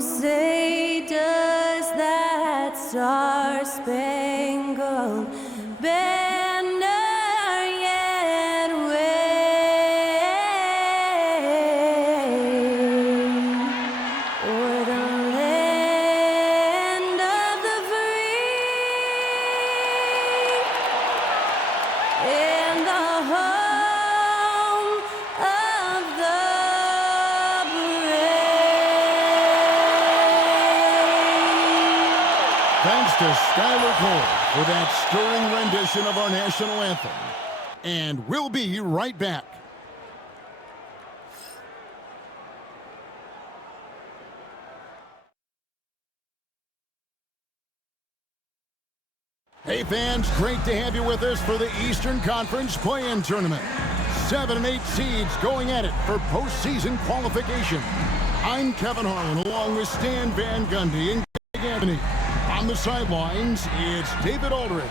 say does that star-spangled banner yet wave o'er the land of the free and the home of the Thanks to Skylar Cole for that stirring rendition of our national anthem. And we'll be right back. Hey fans, great to have you with us for the Eastern Conference Play-In Tournament. 7 and 8 seeds going at it for postseason qualification. I'm Kevin Harlan along with Stan Van Gundy and Greg Anthony. On the sidelines, it's David Aldridge.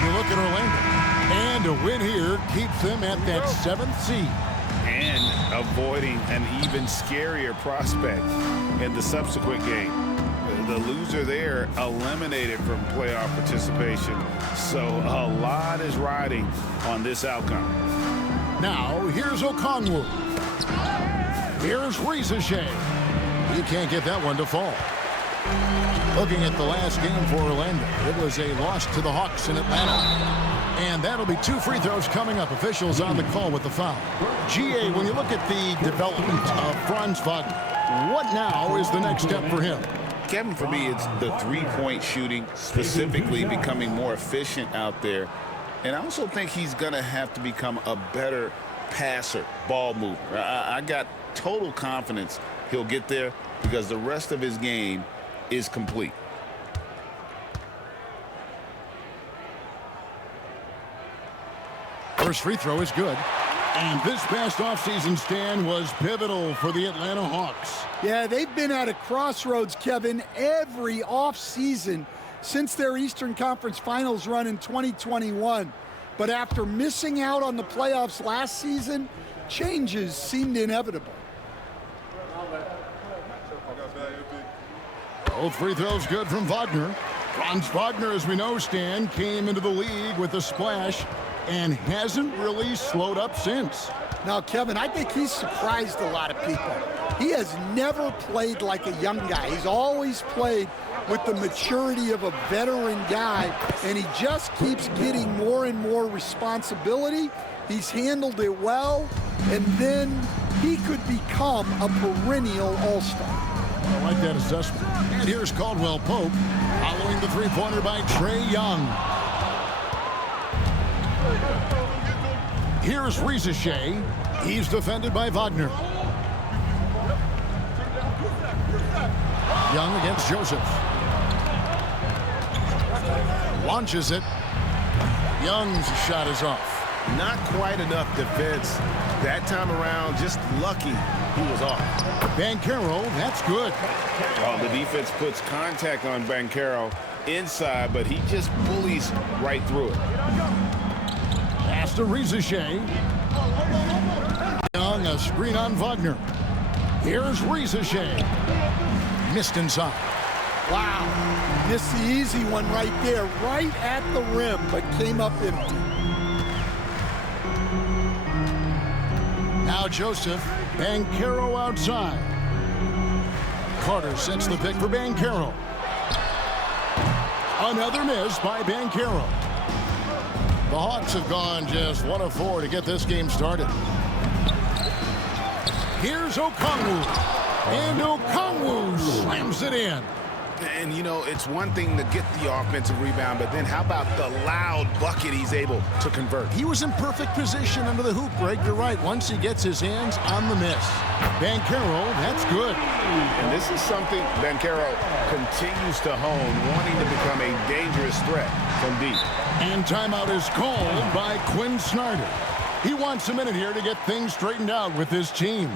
Look at Orlando. And a win here keeps them at that 7th seed. And avoiding an even scarier prospect in the subsequent game. The loser there eliminated from playoff participation. So a lot is riding on this outcome. Now, here's Okongwu. Here's Risache. You can't get that one to fall. Looking at the last game for Orlando, it was a loss to the Hawks in Atlanta. And that'll be 2 free throws coming up. Officials on the call with the foul. GA, when you look at the development of Franz Wagner, what now is the next step for him? Kevin, for me, it's the three-point shooting, specifically becoming more efficient out there. And I also think he's going to have to become a better passer, ball mover. I got total confidence he'll get there because the rest of his game is complete. First free throw is good. And this past offseason, Stan, was pivotal for the Atlanta Hawks. Yeah, they've been at a crossroads, Kevin, every offseason since their Eastern Conference Finals run in 2021. But after missing out on the playoffs last season, changes seemed inevitable. Both free throws good from Wagner. Franz Wagner, as we know, Stan, came into the league with a splash and hasn't really slowed up since. Now, Kevin, I think he's surprised a lot of people. He has never played like a young guy. He's always played with the maturity of a veteran guy, and he just keeps getting more and more responsibility. He's handled it well, and then he could become a perennial all-star. I like that assessment. And here's Caldwell Pope following the three-pointer by Trae Young. Here's Risache. He's defended by Wagner. Young against Joseph. Launches it. Young's shot is off. Not quite enough defense that time around. Just lucky he was off. Banchero, that's good. Well, the defense puts contact on Banchero inside, but he just bullies right through it. Pass to Risache. Young, a screen on Wagner. Here's Risache. Missed inside. Wow, missed the easy one right there, right at the rim, but came up empty. Now Joseph, Banchero outside. Carter sets the pick for Banchero. Another miss by Banchero. The Hawks have gone just 1 of 4 to get this game started. Here's Okongwu. And Okongwu slams it in. And, you know, it's one thing to get the offensive rebound, but then how about the loud bucket he's able to convert? He was in perfect position under the hoop, Greg. You're right. Once he gets his hands on the miss. Banchero, that's good. And this is something Banchero continues to hone, wanting to become a dangerous threat from deep. And timeout is called by Quinn Snyder. He wants a minute here to get things straightened out with his team.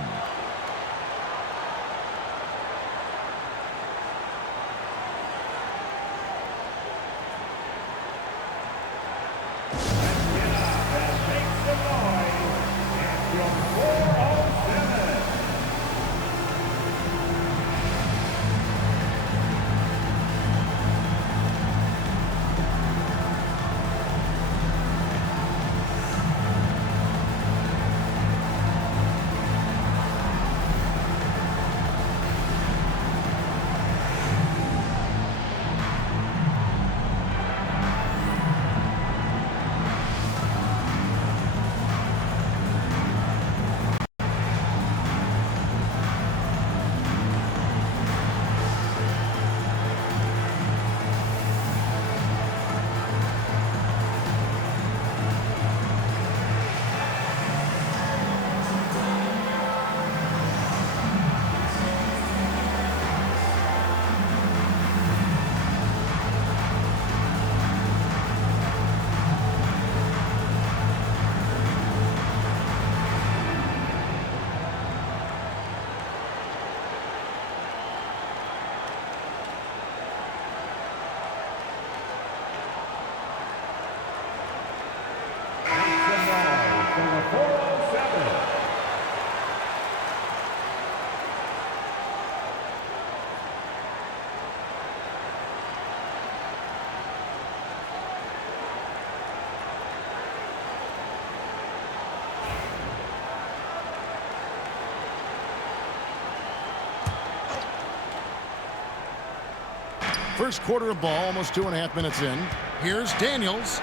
First quarter of ball, almost 2.5 minutes in. Here's Daniels.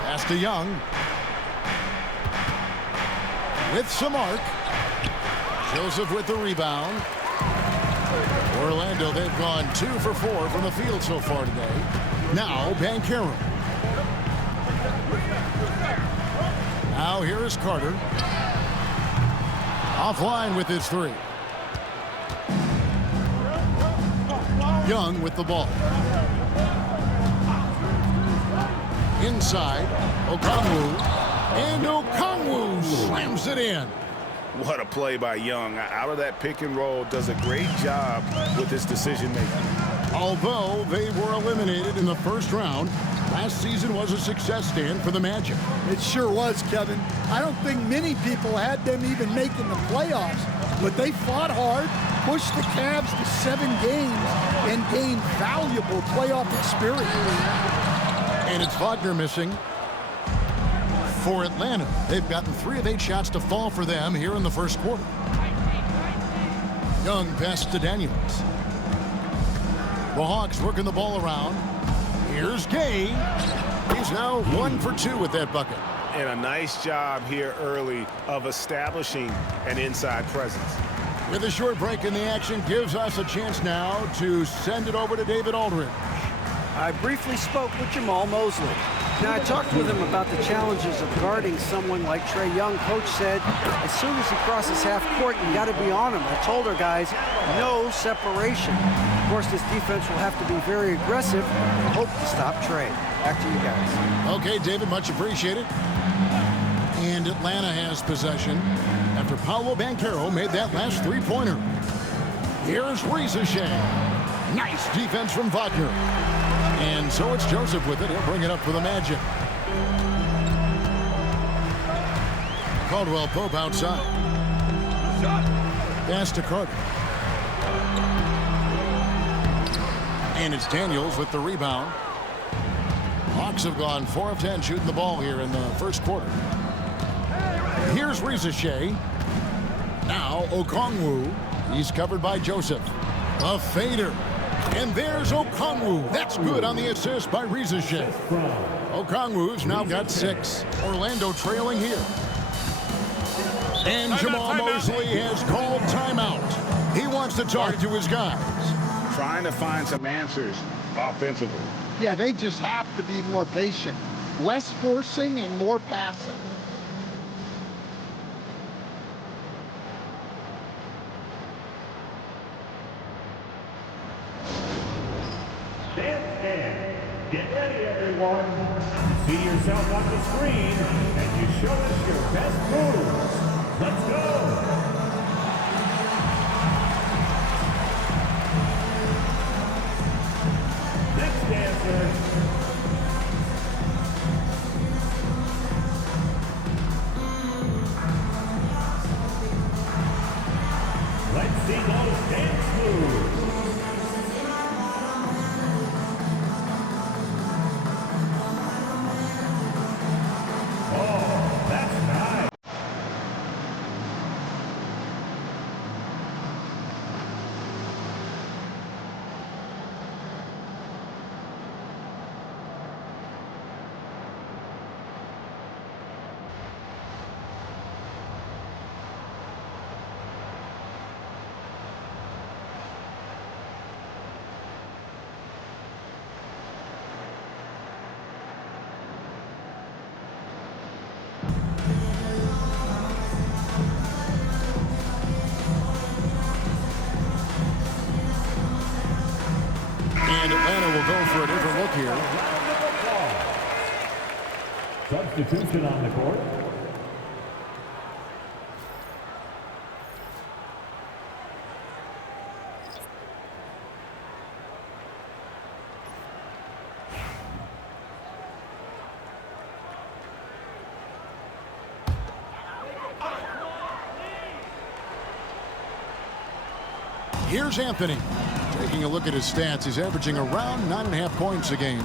Pass to Young. With some arc. Joseph with the rebound. Orlando, they've gone 2 for 4 from the field so far today. Now, Banchero. Now, here is Carter. Offline with his 3. Young with the ball. Inside, Okongwu. And Okongwu slams it in. What a play by Young. Out of that pick and roll, does a great job with his decision making. Although they were eliminated in the first round, last season was a success stand for the Magic. It sure was, Kevin. I don't think many people had them even making the playoffs, but they fought hard, pushed the Cavs to 7 games, and gained valuable playoff experience. And it's Wagner missing for Atlanta. They've gotten 3 of 8 shots to fall for them here in the first quarter. Young pass to Daniels. The Hawks working the ball around. Here's Gay. He's now 1 for 2 with that bucket. And a nice job here early of establishing an inside presence. With a short break in the action, gives us a chance now to send it over to David Aldridge. I briefly spoke with Jamal Mosley. Now, I talked with him about the challenges of guarding someone like Trae Young. Coach said, as soon as he crosses half court, you got to be on him. I told our guys, no separation. Of course, this defense will have to be very aggressive. I hope to stop Trae. Back to you guys. Okay, David, much appreciated. And Atlanta has possession after Paolo Banchero made that last 3-pointer. Here's Risacher. Nice defense from Wagner. And so it's Joseph with it. He'll bring it up for the Magic. Caldwell Pope outside. Pass to Carter. And it's Daniels with the rebound. Hawks have gone 4 of 10 shooting the ball here in the first quarter. Here's Risacher. Now Okongwu. He's covered by Joseph. A fader. And there's Okongwu. That's good on the assist by Risacher. Okongwu's now got 6. Orlando trailing here. And Jamal Mosley has called timeout. He wants wants to talk to his guys. Trying to find some answers offensively. Yeah, they just have to be more patient. Less forcing and more passing. Get ready, everyone. See yourself on the screen, and you show us your best moves. Let's go. Next dancer. Let's see those dance moves. And Atlanta will go for a different look here. Substitution on the court. Here's Anthony. Taking a look at his stats, he's averaging around 9.5 points a game.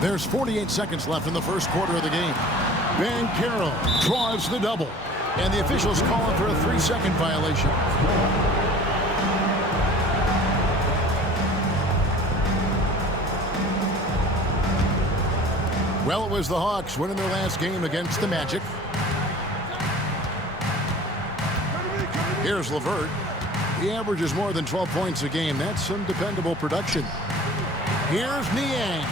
There's 48 seconds left in the first quarter of the game. Banchero draws the double. And the officials calling for a 3-second violation. Well, it was the Hawks winning their last game against the Magic. Here's LeVert. He averages more than 12 points a game. That's some dependable production. Here's Niang.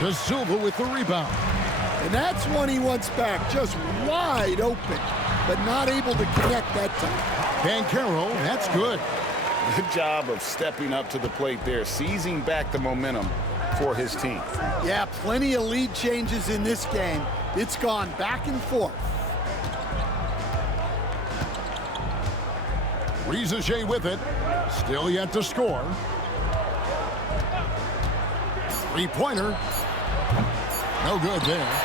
De Silva with the rebound. And that's one he wants back, just wide open, but not able to connect that time. Banchero, that's good. Good job of stepping up to the plate there, seizing back the momentum for his team. Yeah, plenty of lead changes in this game. It's gone back and forth. Riza with it. Still yet to score. Three-pointer. No good there.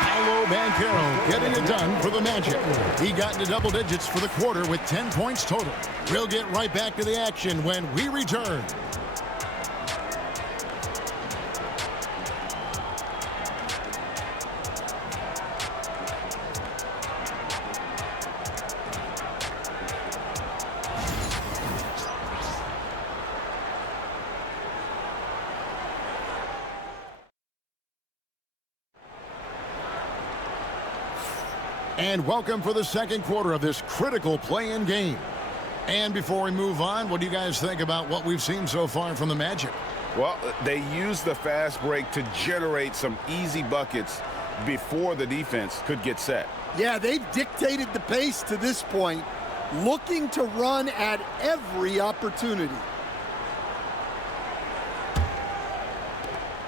Paolo Banchero getting it done for the Magic. He got into double digits for the quarter with 10 points total. We'll get right back to the action when we return. And welcome for the second quarter of this critical play-in game. And before we move on, what do you guys think about what we've seen so far from the Magic? Well, they used the fast break to generate some easy buckets before the defense could get set. Yeah, they've dictated the pace to this point, looking to run at every opportunity.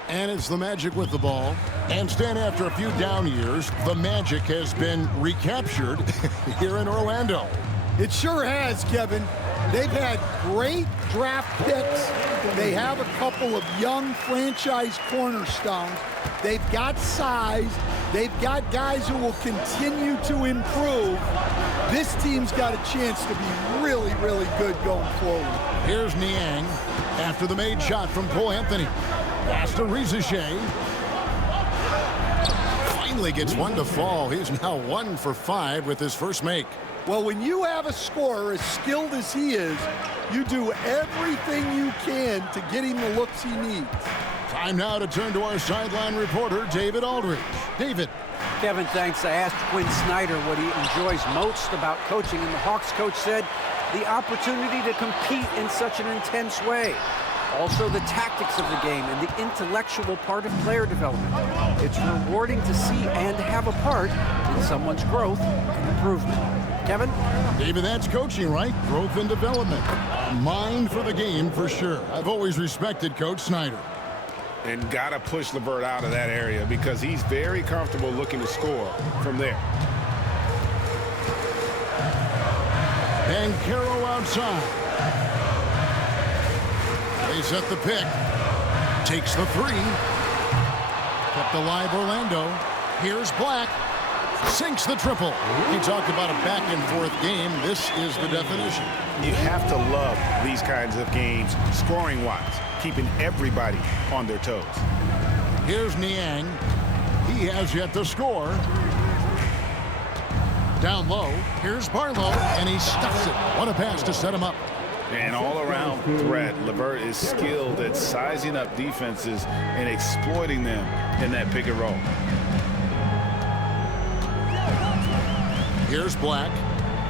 And it's the Magic with the ball. And Stan, after a few down years, the Magic has been recaptured here in Orlando. It sure has, Kevin. They've had great draft picks. They have a couple of young franchise cornerstones. They've got size. They've got guys who will continue to improve. This team's got a chance to be really, really good going forward. Here's Niang after the made shot from Cole Anthony. Pass to Riza. Finally gets one to fall. He's now 1 for 5 with his first make. Well, when you have a scorer as skilled as he is, you do everything you can to get him the looks he needs. Time now to turn to our sideline reporter, David Aldridge. David. Kevin, thanks. I asked Quinn Snyder what he enjoys most about coaching, and the Hawks coach said the opportunity to compete in such an intense way. Also, the tactics of the game and the intellectual part of player development. It's rewarding to see and have a part in someone's growth and improvement. Kevin? David, that's coaching, right? Growth and development. A mind for the game for sure. I've always respected Coach Snyder. And got to push LeVert out of that area because he's very comfortable looking to score from there. And Caro outside. They set the pick. Takes the three. Kept alive Orlando. Here's Black. Sinks the triple. He talked about a back-and-forth game. This is the definition. You have to love these kinds of games, scoring-wise, keeping everybody on their toes. Here's Niang. He has yet to score. Down low. Here's Barlow, and he stuffs it. What a pass to set him up. And all-around threat. LeVert is skilled at sizing up defenses and exploiting them in that pick and roll. Here's Black.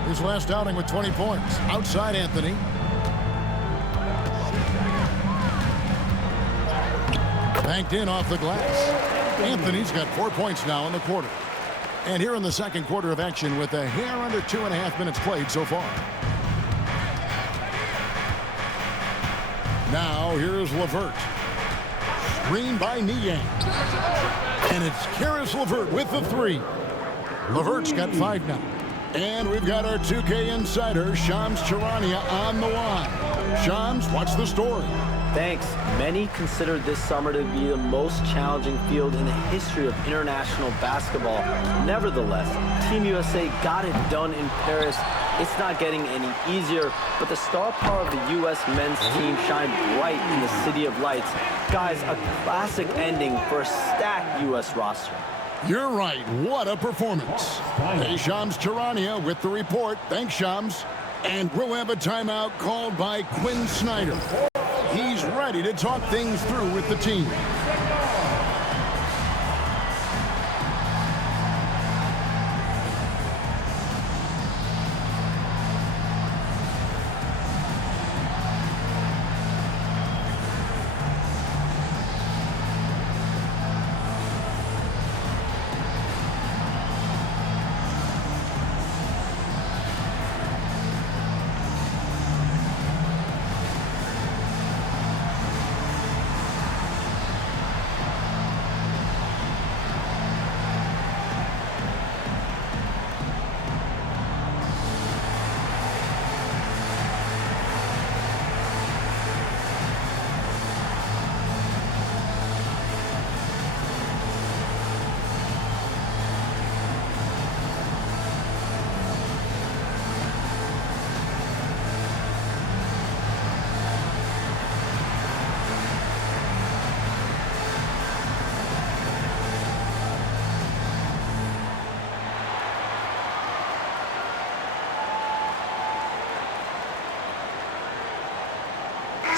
His last outing with 20 points. Outside Anthony. Banked in off the glass. Anthony's got 4 points now in the quarter. And here in the second quarter of action with a hair under 2.5 minutes played so far. Now here's LeVert. Screen by Niang. And it's Caris LeVert with the three. LeVert's got 5 now. And we've got our 2K insider, Shams Charania, on the line. Shams, what's the story? Thanks. Many consider this summer to be the most challenging field in the history of international basketball. Nevertheless, Team USA got it done in Paris. It's not getting any easier, but the star power of the U.S. men's team shined bright in the City of Lights. Guys, a classic ending for a stacked U.S. roster. You're right. What a performance. Hey, Shams Charania with the report. Thanks, Shams. And we'll have a timeout called by Quinn Snyder. He's ready to talk things through with the team.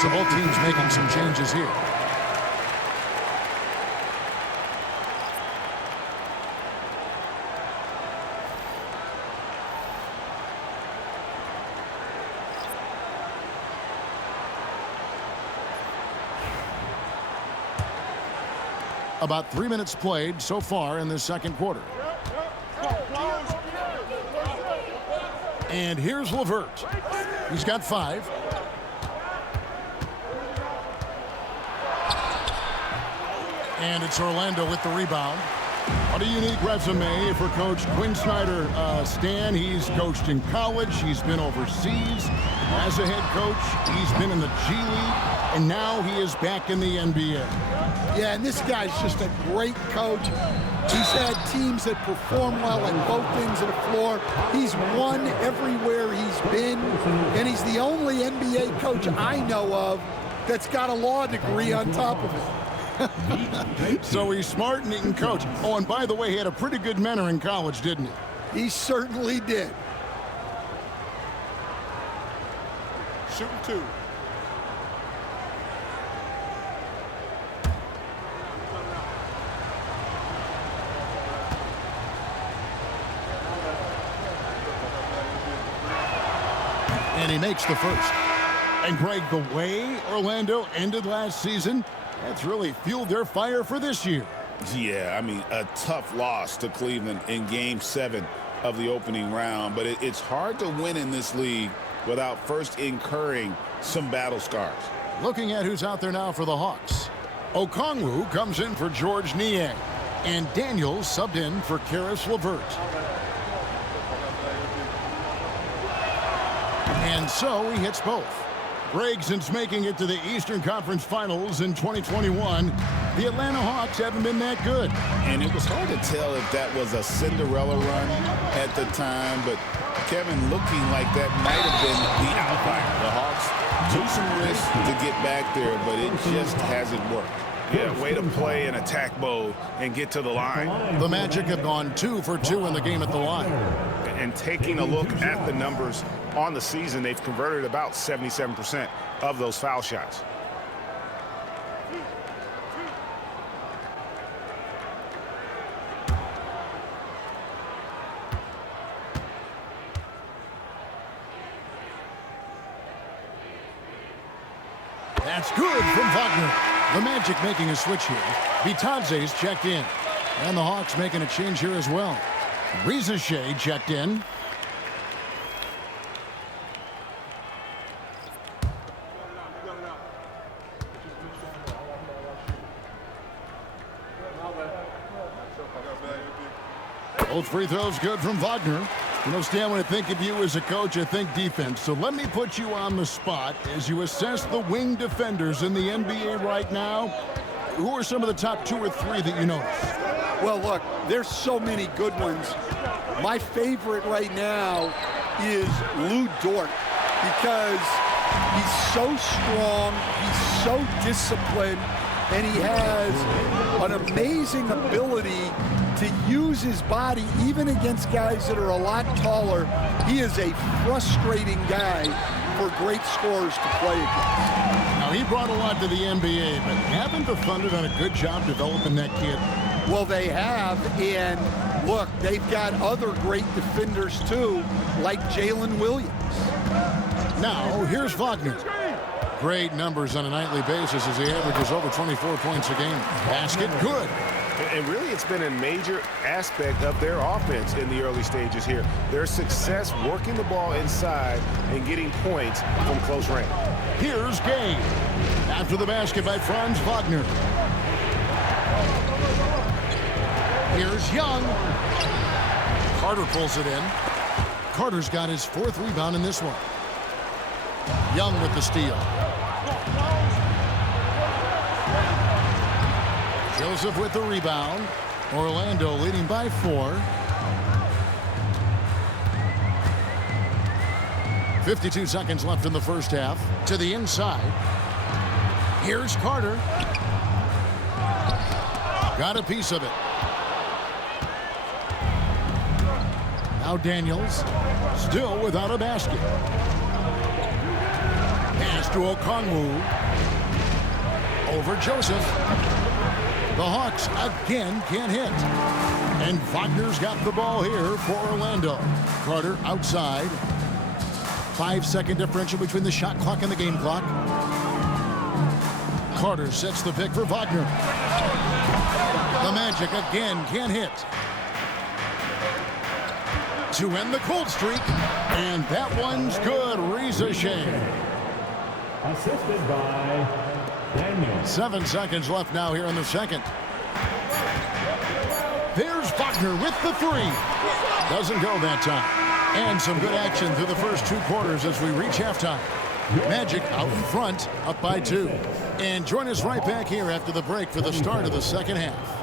So both teams making some changes here. About 3 minutes played so far in this second quarter. And here's LeVert. He's got 5. And it's Orlando with the rebound. What a unique resume for Coach Quinn Snyder. Stan, he's coached in college. He's been overseas as a head coach. He's been in the G League. And now he is back in the NBA. Yeah, and this guy's just a great coach. He's had teams that perform well at both ends of the floor. He's won everywhere he's been. And he's the only NBA coach I know of that's got a law degree on top of it. So he's smart and he can coach. Oh, and by the way, he had a pretty good mentor in college, didn't he? He certainly did. Shooting 2. And he makes the first. And Greg, the way Orlando ended last season, that's really fueled their fire for this year. Yeah, I mean, a tough loss to Cleveland in Game 7 of the opening round. But it's hard to win in this league without first incurring some battle scars. Looking at who's out there now for the Hawks. Okongwu comes in for George Niang. And Daniels subbed in for Karis LeVert. And so he hits both. Greg, since making it to the Eastern Conference Finals in 2021, the Atlanta Hawks haven't been that good. And it was hard to tell if that was a Cinderella run at the time, but Kevin, looking like that might have been the outlier. The Hawks took some risks to get back there, but it just hasn't worked. Yeah, way to play in attack mode and get to the line. The Magic have gone 2 for 2 in the game at the line. And taking a look at the numbers on the season, they've converted about 77% of those foul shots. That's good from Wagner. The Magic making a switch here. Bitadze's checked in. And the Hawks making a change here as well. Risacher checked in. Both free throws good from Wagner. You know, Stan, when I think of you as a coach, I think defense. So let me put you on the spot as you assess the wing defenders in the NBA right now. Who are some of the top 2 or 3 that you notice? Well, look, there's so many good ones. My favorite right now is Lou Dort because he's so strong, he's so disciplined, and he has an amazing ability to use his body even against guys that are a lot taller. He is a frustrating guy for great scorers to play against. Now, he brought a lot to the NBA, but haven't the Thunder done a good job developing that kid? Well, they have, and look, they've got other great defenders too, like Jalen Williams. Now, here's Wagner. Great numbers on a nightly basis as he averages over 24 points a game. Basket, good. And really, it's been a major aspect of their offense in the early stages here. Their success working the ball inside and getting points from close range. Here's Gay. After the basket by Franz Wagner. Here's Young. Carter pulls it in. Carter's got his 4th rebound in this one. Young with the steal. Joseph with the rebound. Orlando leading by 4. 52 seconds left in the first half. To the inside. Here's Carter. Got a piece of it. Now Daniels. Still without a basket. Pass to Okongwu. Over Joseph. The Hawks again can't hit. And Wagner's got the ball here for Orlando. Carter outside. 5-second differential between the shot clock and the game clock. Carter sets the pick for Wagner. The Magic again can't hit. To end the cold streak. And that one's good. Risacher. Assisted by Daniels. 7 seconds left now here in the second. There's Wagner with the 3. Doesn't go that time. And some good action through the first 2 quarters as we reach halftime. Magic out in front, up by 2. And join us right back here after the break for the start of the second half.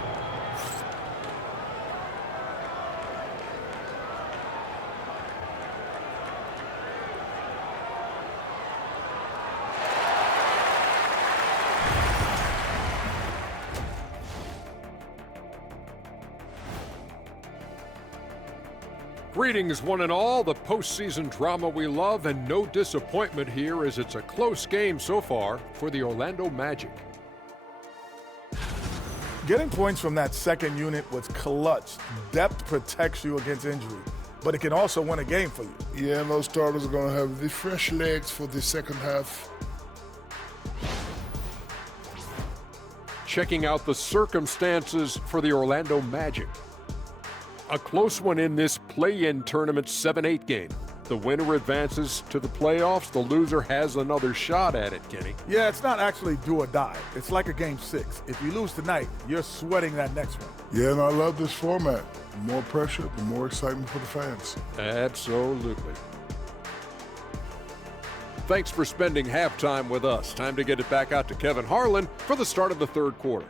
Greetings, one and all. The postseason drama we love, and no disappointment here as it's a close game so far for the Orlando Magic. Getting points from that second unit was clutch. Depth protects you against injury. but it can also win a game for you. Yeah, and those starters are going to have the fresh legs for the second half. Checking out the circumstances for the Orlando Magic. A close one in this play-in tournament 7-8 game. The winner advances to the playoffs. The loser has another shot at it, Kenny. Yeah, it's not actually do or die. It's like a game 6. If you lose tonight, you're sweating that next one. Yeah, and I love this format. The more pressure, the more excitement for the fans. Absolutely. Thanks for spending halftime with us. Time to get it back out to Kevin Harlan for the start of the third quarter.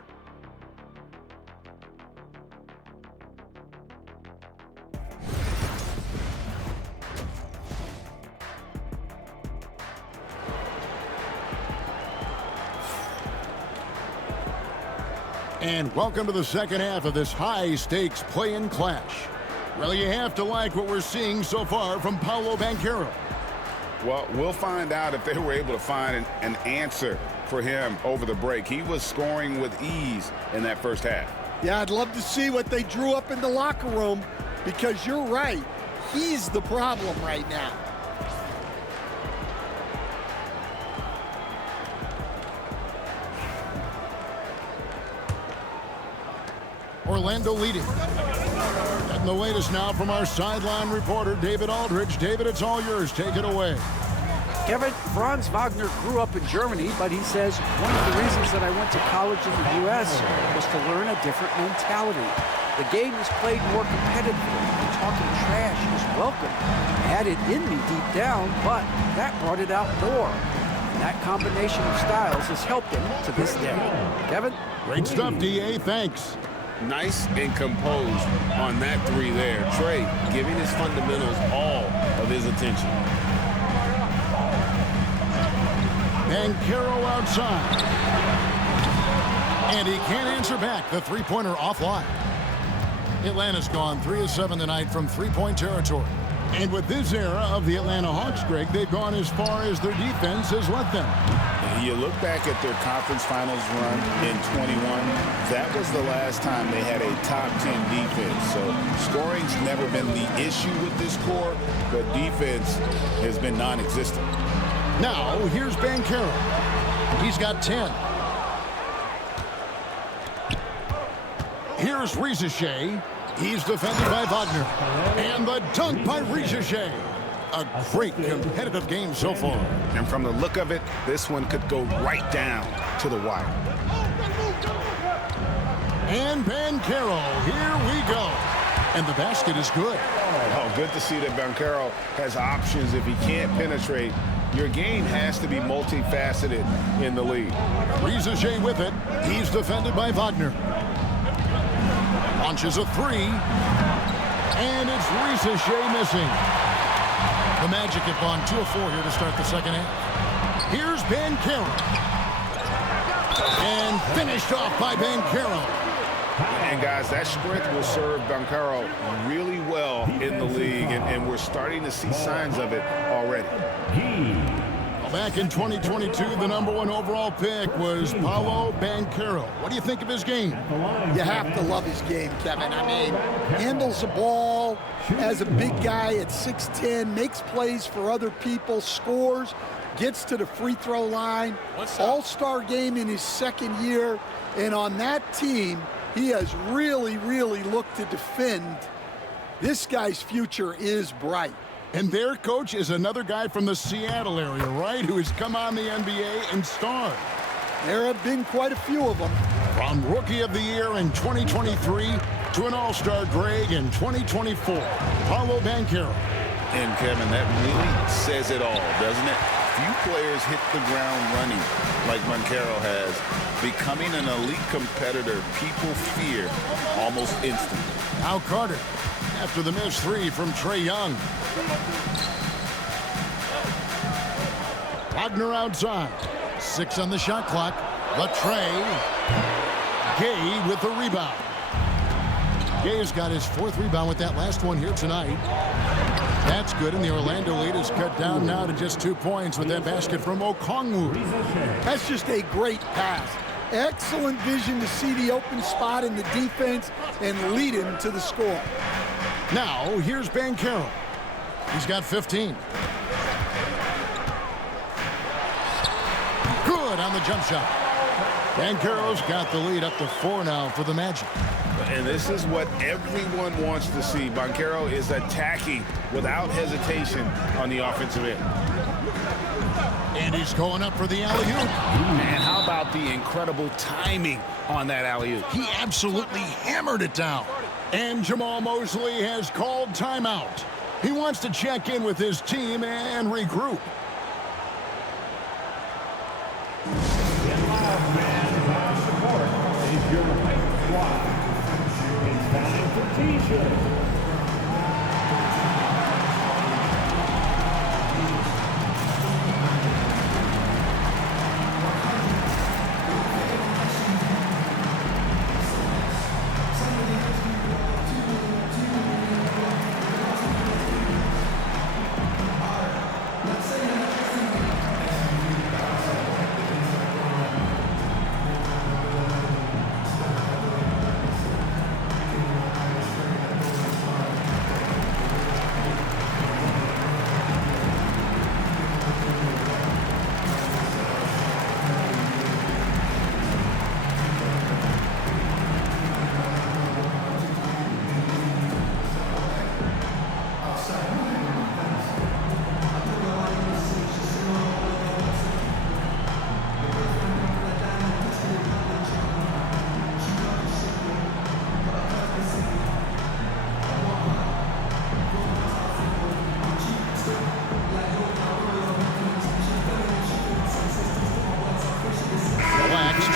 And welcome to the second half of this high-stakes play-in clash. Well, you have to like what we're seeing so far from Paolo Banchero. Well, we'll find out if they were able to find an answer for him over the break. He was scoring with ease in that first half. Yeah, I'd love to see what they drew up in the locker room, because you're right. He's the problem right now. Orlando leading. And the latest now from our sideline reporter, David Aldridge. David, it's all yours. Take it away. Kevin, Franz Wagner grew up in Germany, but he says one of the reasons that I went to college in the U.S. was to learn a different mentality. The game is played more competitively, and talking trash is welcome. I had it in me deep down, but that brought it out more. And that combination of styles has helped him to this day. Kevin? Great stuff, D.A. Thanks. Nice and composed on that three there. Trey giving his fundamentals all of his attention. Banchero outside. And he can't answer back. The three-pointer offline. Atlanta's gone 3 of 7 tonight from three-point territory. And with this era of the Atlanta Hawks, Greg, they've gone as far as their defense has let them. You look back at their conference finals run in 21, that was the last time they had a top 10 defense. So scoring's never been the issue with this core, but defense has been non-existent. Now, here's Banchero. He's got 10. Here's Risacher. He's defended by Wagner. And the dunk by Risacher. A great competitive game so far. And from the look of it, this one could go right down to the wire. And Banchero, here we go. And the basket is good. Oh, good to see that Banchero has options if he can't penetrate. Your game has to be multifaceted in the league. Risacher with it. He's defended by Wagner. Launches a three. And it's Risacher missing. The Magic have gone 2 of 4 here to start the second half. Here's Banchero. And finished off by Banchero. And guys, that strength will serve Banchero really well in the league, and we're starting to see signs of it already. Back in 2022, the #1 overall pick was Paolo Banchero. What do you think of his game? You have to love his game, Kevin. I mean, handles the ball as a big guy at 6'10", makes plays for other people, scores, gets to the free throw line. All-star game in his second year. And on that team, he has really, really looked to defend. This guy's future is bright. And their coach is another guy from the Seattle area, right, who has come on the NBA and starred. There have been quite a few of them. From Rookie of the Year in 2023 to an All-Star Greg in 2024, Paolo Banchero. And, Kevin, that really says it all, doesn't it? Few players hit the ground running like Banchero has. Becoming an elite competitor, people fear almost instantly. Now Carter, after the missed three from Trae Young. Wagner outside. 6 on the shot clock. Latrey. Gay with the rebound. Gay's got his 4th rebound with that last one here tonight. That's good, and the Orlando lead is cut down now to just 2 points with that basket from Okongwu. That's just a great pass. Excellent vision to see the open spot in the defense and lead him to the score. Now, here's Banchero. He's got 15. Good on the jump shot. Banchero's got the lead up to 4 now for the Magic. And this is what everyone wants to see. Banchero is attacking without hesitation on the offensive end. And he's going up for the alley-oop. And how about the incredible timing on that alley-oop? He absolutely hammered it down. And Jamal Mosley has called timeout. He wants to check in with his team and regroup. In loud fans, our support is your right squad. It's time for T-shirts.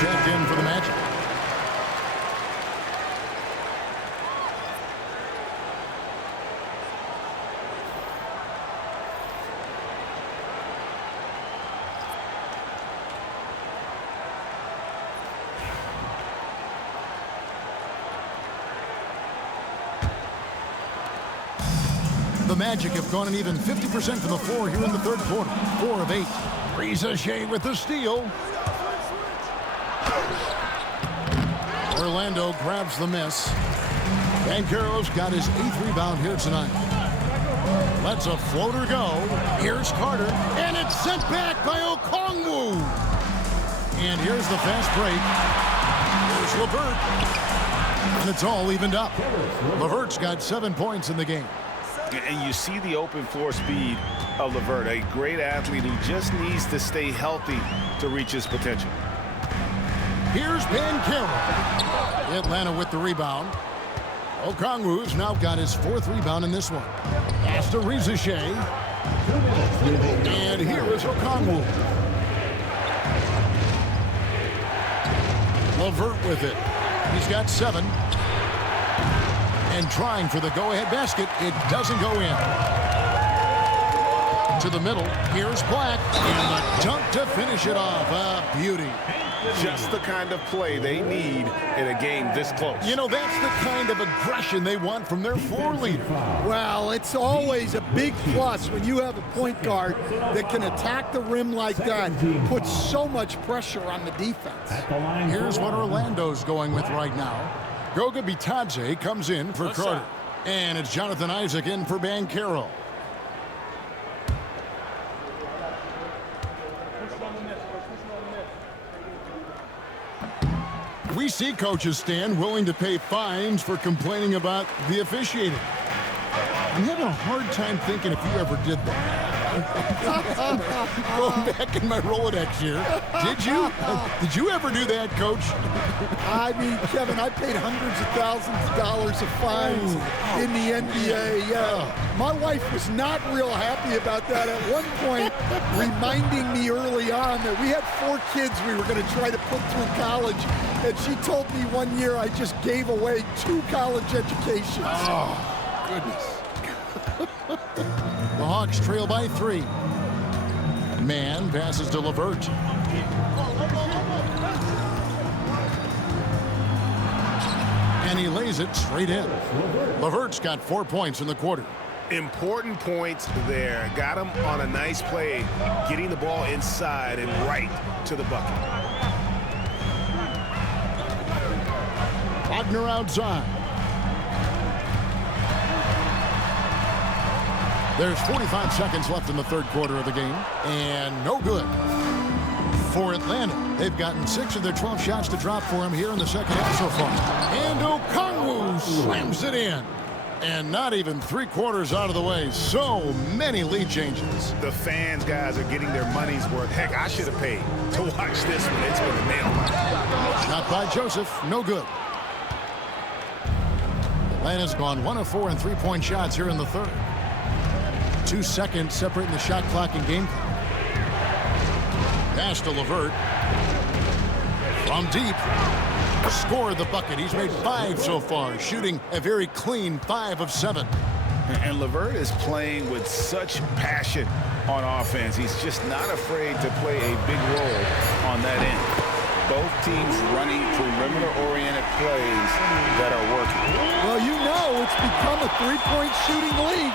Checked in for the Magic. The Magic have gone an even 50% from the floor here in the third quarter. 4 of 8. Riza with the steal. Orlando grabs the miss. Banchero's got his 8th rebound here tonight. Lets a floater go. Here's Carter, and it's sent back by Okongwu. And here's the fast break. Here's LeVert. And it's all evened up. LeVert's got 7 points in the game. And you see the open floor speed of LeVert, a great athlete who just needs to stay healthy to reach his potential. Here's Banchero. Atlanta with the rebound. Okongwu's now got his 4th rebound in this one. Pass to Riza. And here is Okongwu. LeVert with it. He's got 7. And trying for the go-ahead basket. It doesn't go in. To the middle. Here's Black. And the dunk to finish it off. A beauty. Just the kind of play they need in a game this close. You know, that's the kind of aggression they want from their floor leader. Well, it's always a big plus when you have a point guard that can attack the rim like that, put so much pressure on the defense. Here's what Orlando's going with right now. Goga Bitadze comes in for Carter. And it's Jonathan Isaac in for Banchero. We see coaches stand willing to pay fines for complaining about the officiating. I'm having a hard time thinking if you ever did that. Going back in my Rolodex here. Did you? Did you ever do that, Coach? I mean, Kevin, I paid hundreds of thousands of dollars of fines in the NBA. My wife was not real happy about that at one point, reminding me early on that we had 4 kids we were going to try to put through college. And she told me one year I just gave away 2 college educations. Oh, goodness. The Hawks trail by 3. Man passes to LeVert. And he lays it straight in. LeVert's got 4 points in the quarter. Important points there. Got him on a nice play, getting the ball inside and right to the bucket. Wagner outside. There's 45 seconds left in the third quarter of the game, and no good. For Atlanta, they've gotten 6 of their 12 shots to drop for him here in the second half so far. And Okongwu slams it in. And not even 3/4 out of the way. So many lead changes. The fans, guys, are getting their money's worth. Heck, I should have paid to watch this one. It's been a nail biter. Shot by Joseph, no good. Atlanta's gone 1 of 4 in three-point shots here in the third. 2 seconds separating the shot clock and game clock. Pass to LeVert. From deep. Scored the bucket. He's made 5 so far, shooting a very clean 5 of 7. And LeVert is playing with such passion on offense. He's just not afraid to play a big role on that end. Both teams running perimeter-oriented plays that are working. Well, you know it's become a three-point shooting league.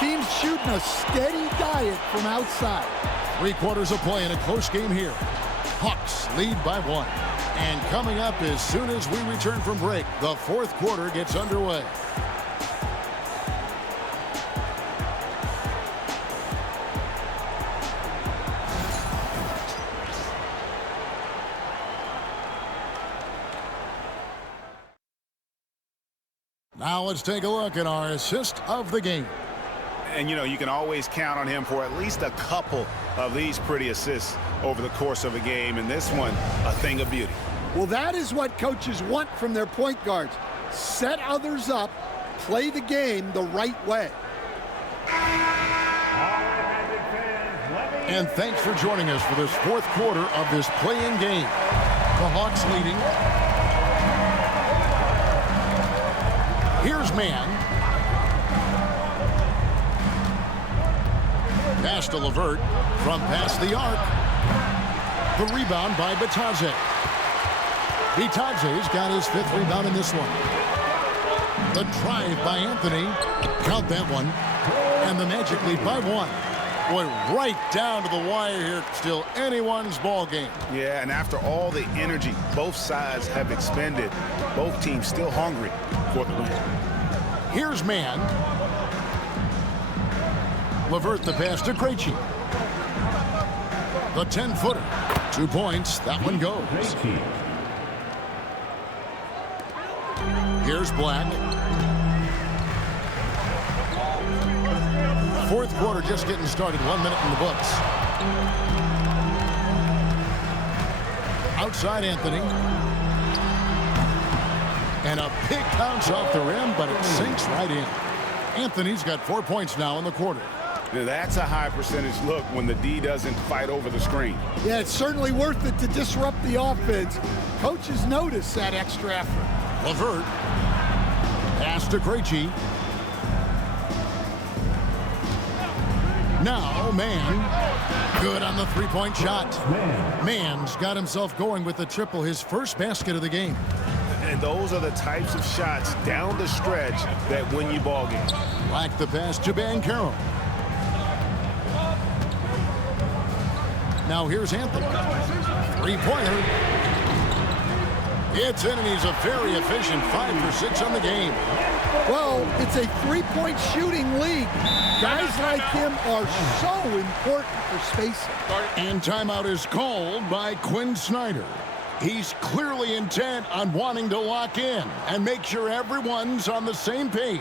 Teams shooting a steady diet from outside. 3/4 of play in a close game here. Hawks lead by 1. And coming up as soon as we return from break, the fourth quarter gets underway. Now let's take a look at our assist of the game. And, you know, you can always count on him for at least a couple of these pretty assists over the course of a game. And this one, a thing of beauty. Well, that is what coaches want from their point guards. Set others up, play the game the right way. And thanks for joining us for this fourth quarter of this play-in game. The Hawks leading. Here's man. Pass to LeVert from past the arc. The rebound by Bitadze. Bitadze's got his 5th rebound in this one. The drive by Anthony. Count that one. And the Magic lead by 1. Boy, right down to the wire here. Still anyone's ball game. Yeah, and after all the energy both sides have expended, both teams still hungry for the win. Here's man. LeVert the pass to Krejci. The 10-footer. 2 points. That one goes. Here's Black. Fourth quarter just getting started. 1 minute in the books. Outside Anthony. And a big bounce off the rim, but it sinks right in. Anthony's got 4 points now in the quarter. Now, that's a high percentage look when the D doesn't fight over the screen. Yeah, it's certainly worth it to disrupt the offense. Coaches notice that extra effort. LeVert. Pass to Krejci. Now, man. Good on the three-point shot. Man's got himself going with the triple, his first basket of the game. And those are the types of shots down the stretch that win you ball games. Like the pass to Banchero. Now here's Anthony. Three-pointer. It's in, and he's a very efficient 5 for 6 on the game. Well, it's a three-point shooting league. Guys like him are so important for spacing. And timeout is called by Quinn Snyder. He's clearly intent on wanting to lock in and make sure everyone's on the same page.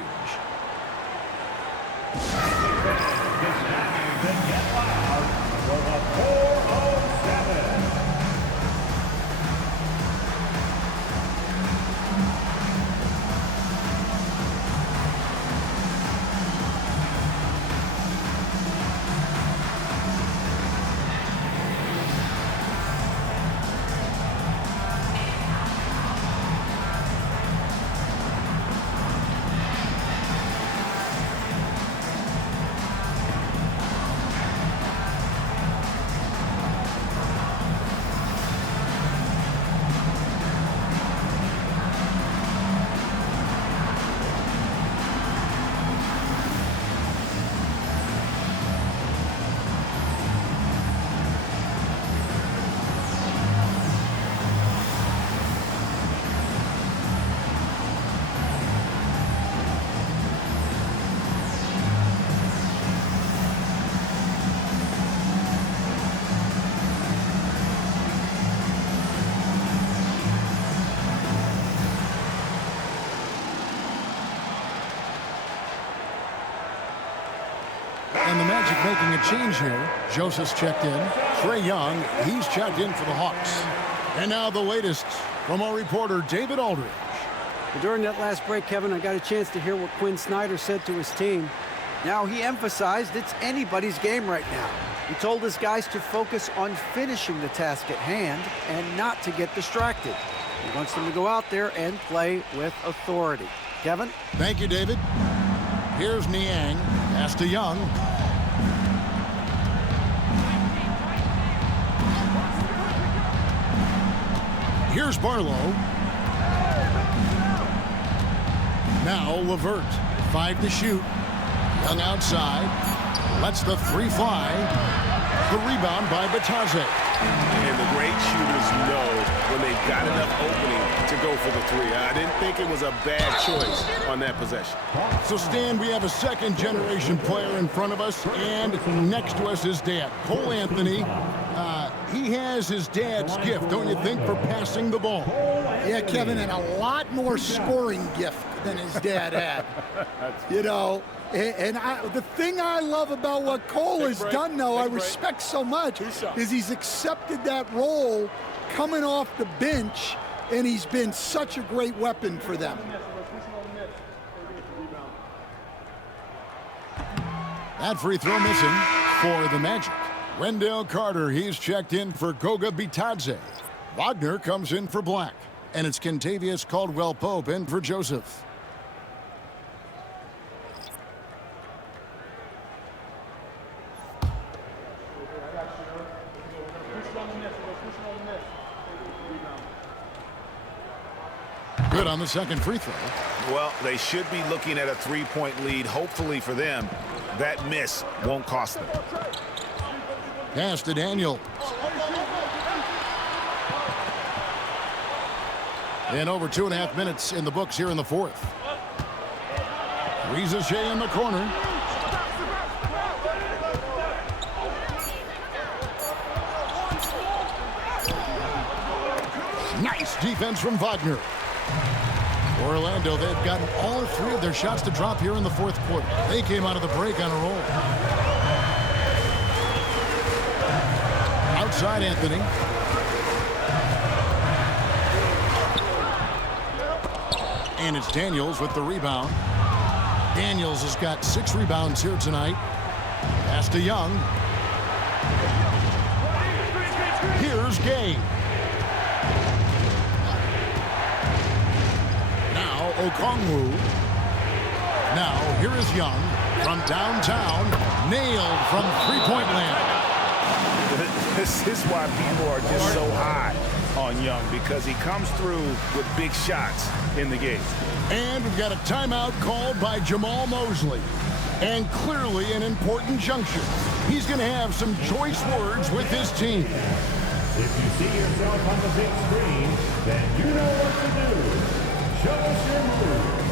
And the Magic making a change here. Joseph's checked in. Trae Young, he's checked in for the Hawks. And now the latest from our reporter, David Aldridge. During that last break, Kevin, I got a chance to hear what Quinn Snyder said to his team. Now, he emphasized it's anybody's game right now. He told his guys to focus on finishing the task at hand and not to get distracted. He wants them to go out there and play with authority. Kevin? Thank you, David. Here's Niang. Pass to Young. Here's Barlow. Now LeVert. 5 to shoot. Young outside. Lets the 3 fly. The rebound by Bitadze. And the great shooters know when they've got enough opening to go for the 3. I didn't think it was a bad choice on that possession. So, Stan, we have a second-generation player in front of us, and next to us is Dad. Cole Anthony. He has his dad's gift, don't you think, for passing the ball? Yeah, Kevin, and a lot more scoring gift than his dad had. You know, and the thing I love about what Cole has done, though, I respect so much, is he's accepted that role coming off the bench, and he's been such a great weapon for them. That free throw missing for the Magic. Wendell Carter, he's checked in for Goga Bitadze. Wagner comes in for Black. And it's Kentavious Caldwell-Pope in for Joseph. Good on the second free throw. Well, they should be looking at a 3-point lead. Hopefully for them, that miss won't cost them. Pass to Daniel. And over 2.5 minutes in the books here in the fourth. Riza Shea in the corner. Nice defense from Wagner. Orlando, they've gotten all 3 of their shots to drop here in the fourth quarter. They came out of the break on a roll. Outside Anthony. And it's Daniels with the rebound. Daniels has got 6 rebounds here tonight. Pass to Young. Here's Gay. Now Okongwu. Now here is Young from downtown. Nailed from 3-point land. This is why people are just so high on Young, because he comes through with big shots in the game. And we've got a timeout called by Jamal Mosley. And clearly an important juncture. He's going to have some choice words with his team. If you see yourself on the big screen, then you know what to do. Show us your moves.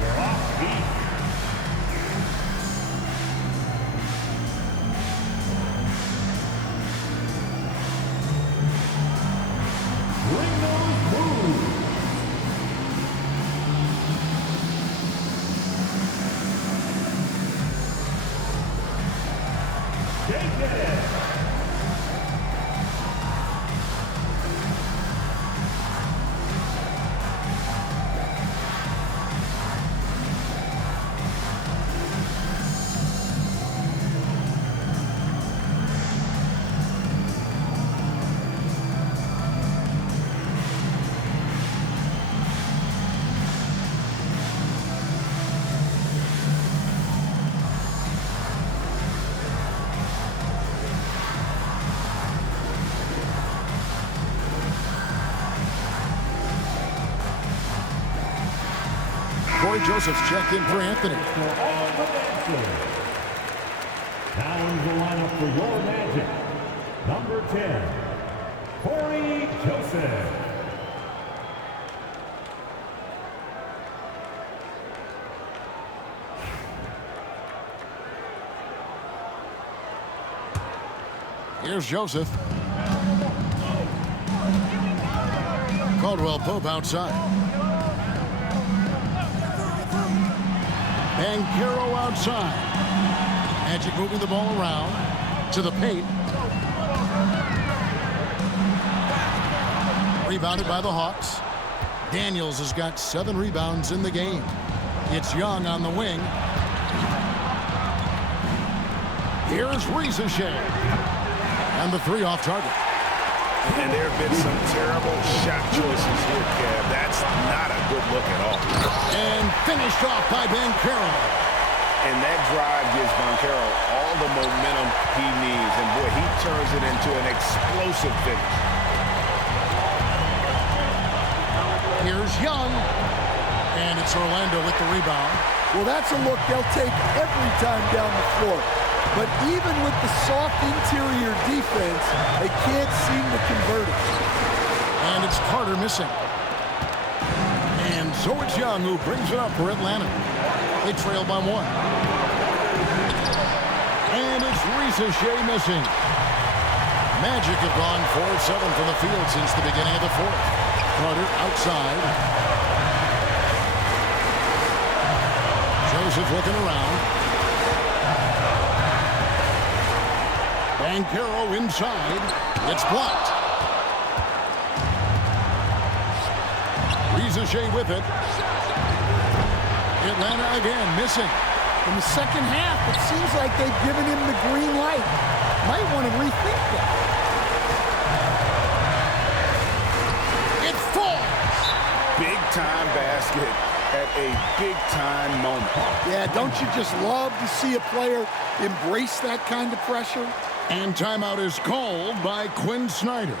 You're off beat. Bring those moves. Take it. Corey Joseph's checked in for Anthony. Now in the lineup for your Magic, number 10, Corey Joseph. Here's Joseph. Caldwell-Pope outside. Banchero outside. Magic moving the ball around to the paint. Rebounded by the Hawks. Daniels has got 7 rebounds in the game. It's Young on the wing. Here's Risacher. And the 3 off target. And there have been some terrible shot choices here, Kev. That's not a good look at all. And finished off by Banchero. And that drive gives Banchero all the momentum he needs. And, boy, he turns it into an explosive finish. Here's Young. And it's Orlando with the rebound. Well, that's a look they'll take every time down the floor. But even with the soft interior defense, they can't seem to convert it. And it's Carter missing. And so it's Young who brings it up for Atlanta. They trail by 1. And it's Risacher missing. Magic have gone 4 of 7 from the field since the beginning of the 4th. Carter outside. Joseph looking around. Banchero inside. It's blocked. Risacher with it. Atlanta again missing. In the second half, it seems like they've given him the green light. Might want to rethink that. It falls. Big-time basket at a big-time moment. Yeah, don't you just love to see a player embrace that kind of pressure? And timeout is called by Quinn Snyder.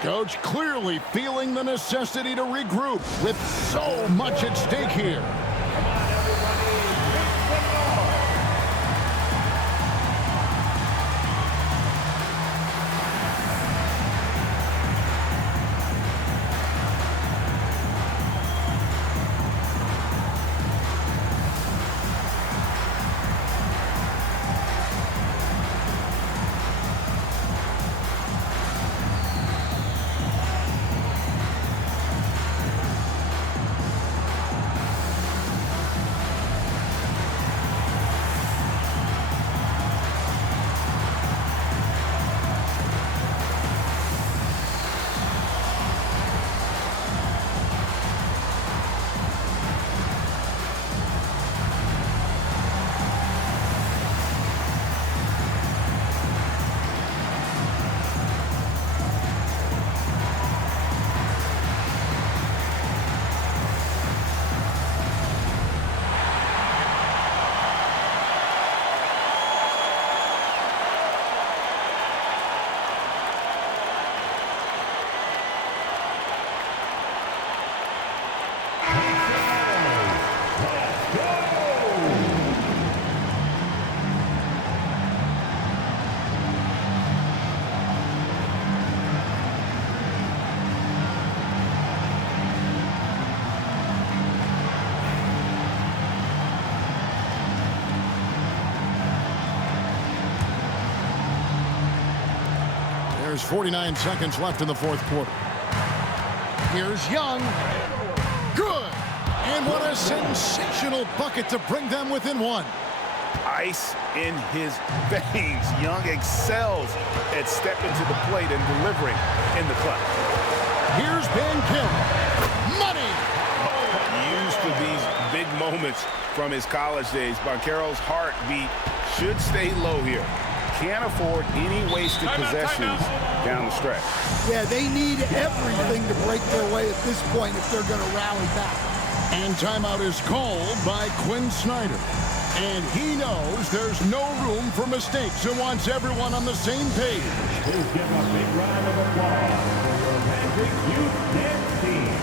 Coach clearly feeling the necessity to regroup with so much at stake here. There's 49 seconds left in the 4th quarter. Here's Young. Good. And what a sensational bucket to bring them within 1. Ice in his veins. Young excels at stepping to the plate and delivering in the clutch. Here's Banchero. Money. Used to these big moments from his college days. Banchero's heartbeat should stay low here. Can't afford any wasted possessions down the stretch. Yeah, they need everything to break their way at this point if they're going to rally back. And timeout is called by Quinn Snyder. And he knows there's no room for mistakes and wants everyone on the same page. Please give a big round of applause for your Magic Youth Dance Team.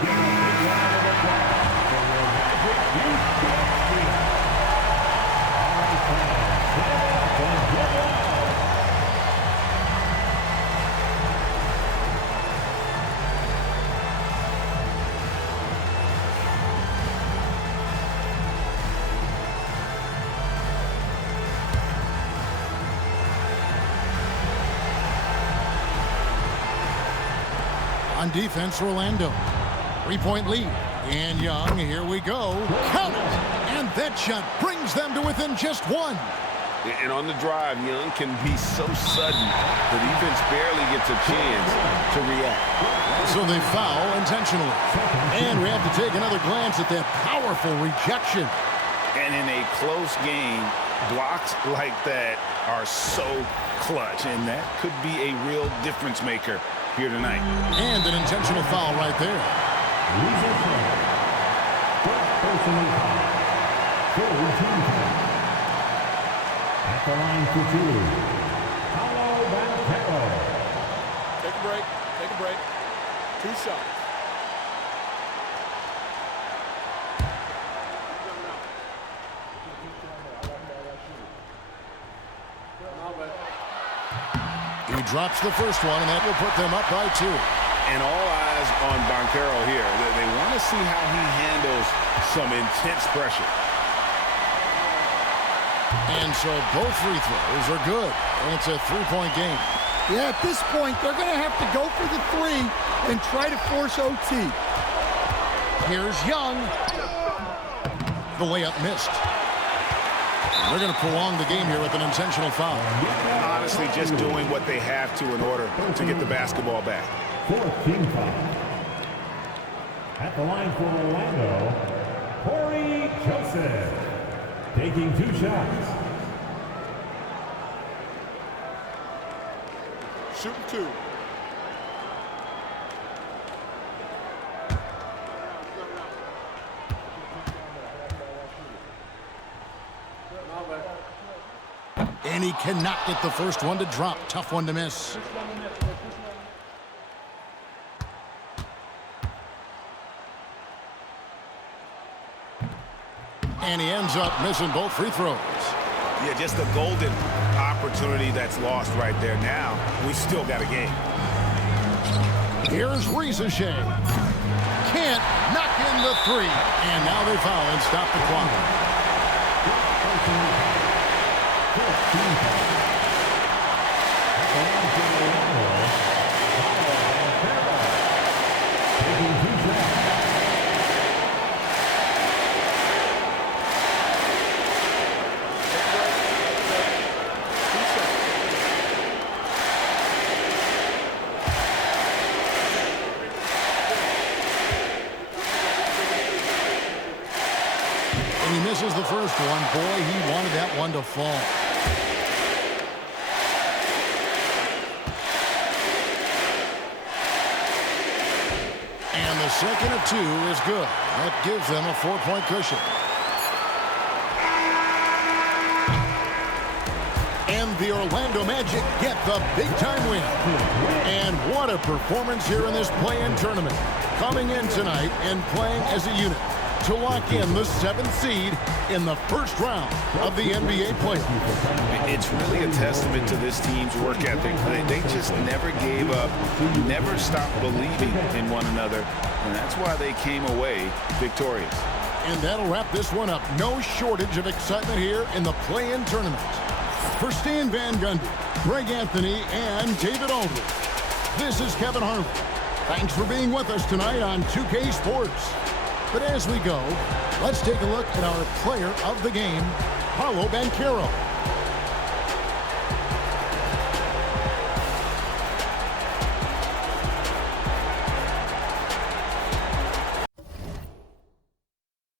give a big round of applause for your Magic Youth Dance Team. All right, fans, stand up and get loud. On defense, Orlando. 3-point lead. And Young, here we go. Count it! And that shot brings them to within just one. And on the drive, Young can be so sudden, the defense barely gets a chance to react. So they foul intentionally. And we have to take another glance at that powerful rejection. And in a close game, blocks like that are so clutch, and that could be a real difference maker here tonight. And an intentional foul right there. At the line for two, Paolo Banchero. Take a break. Take a break. 2 shots. He drops the first one, and that will put them up by 2. And all eyes on Banchero here. They want to see how he handles some intense pressure. And so both free throws are good. And it's a 3-point game. Yeah, at this point, they're going to have to go for the 3 and try to force OT. Here's Young. The layup missed. They're going to prolong the game here with an intentional foul. Honestly, just doing what they have to in order to get the basketball back. 4th team foul. At the line for Orlando, Corey Joseph. Taking 2 shots. Shooting 2. And he cannot get the first one to drop. Tough one to miss. And he ends up missing both free throws. Yeah, just a golden opportunity that's lost right there. Now, we still got a game. Here's Risacher. Can't knock in the 3. And now they foul and stop the clock. And he misses the first one. Boy, he wanted that one to fall. And the second of 2 is good. That gives them a 4-point cushion. And the Orlando Magic get the big-time win. And what a performance here in this play-in tournament. Coming in tonight and playing as a unit to lock in the 7th seed in the first round of the NBA playoffs. It's really a testament to this team's work ethic. They just never gave up, never stopped believing in one another, and that's why they came away victorious. And that'll wrap this one up. No shortage of excitement here in the play-in tournament. For Stan Van Gundy, Greg Anthony, and David Aldridge, this is Kevin Harlan. Thanks for being with us tonight on 2K Sports. But as we go, let's take a look at our player of the game, Paolo Banchero.